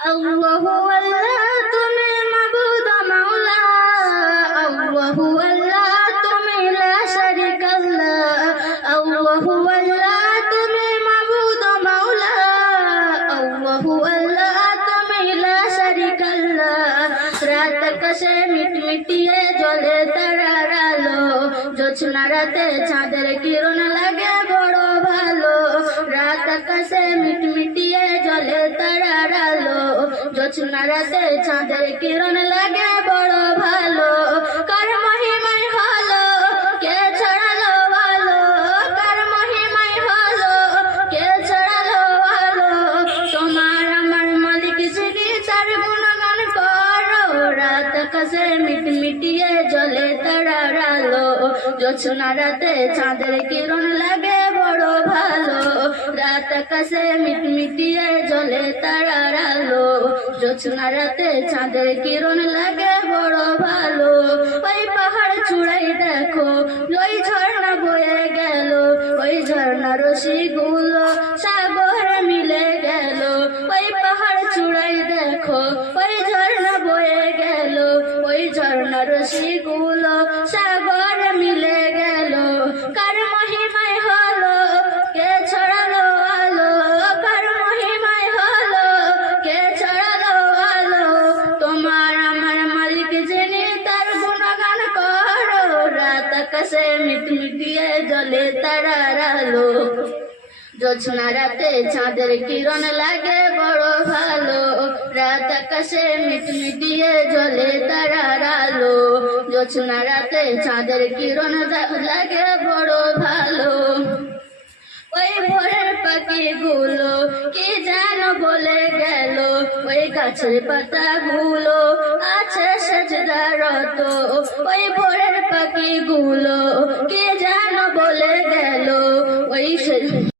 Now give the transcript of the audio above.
আল্লাহু আল্লাহ তুমি মাবুদ মাওলা, আল্লাহু আল্লাহ তুমি লা শারীকা লাহ, আল্লাহু আল্লাহ তুমি মাবুদ মাওলা, আল্লাহু আল্লাহ তুমি লা শারীকা লাহ। রাত আকাশে মিটমিটিয়ে জ্বলে তারার আলো, জোছনা রাতে চাঁদের কিরণ লাগে বড় ভালো। রাত আকাশে মিটমিটিয়ে জ্বলে তারার আলো, জোছনা রাতে চাঁদের কিরণ লাগে বড় ভালো। কার মহিমায় হলো কে ছড়ালো আলো, কার মহিমায় হলো কে ছড়ালো আলো। তোমার আমার মালিক যিনি তার গুণগান করো। রাত আকাশে মিটমিটিয়ে জ্বলে তারার আলো, জোছনা রাতে চাঁদের কিরণ লাগে বড় ভালো। রাত আকাশে মিটমিটিয়ে জ্বলে তারার আলো, জোছনা রাতে চাঁদের কিরণ লাগে বড় ভালো। ওই পাহাড় চূড়াই দেখো ওই ঝর্ণা বয়ে গেল, ওই ঝর্ণা রশি গুলো সাগরে মিলে গেল। ওই পাহাড় চূড়াই দেখো ওই ঝর্ণা বয়ে গেল, ওই ঝর্ণা রশি গুলো সাগরে মিলে গেল। কার মহিমায় হলো কে ছড়ালো আলো, কার মহিমায় হলো কে ছড়ালো আলো। তোমার আমার মালিক যিনি তার গুণগান করো। রাত আকাশে মিটমিটিয়ে জ্বলে তারার আলো, জোছনা রাতে চাঁদের কিরণ লাগে বড় ভালো। রাত আকাশে মিটমিটিয়ে জ্বলে তারার আলো, জোছনা রাতে চাঁদের কিরণ লাগে বড় ভালো। ওই ভোরের পাখিগুলো কি যেন বলে গেল, ওই গাছের পাতাগুলো আছে সেজদারত। ওই ভোরের পাখিগুলো কি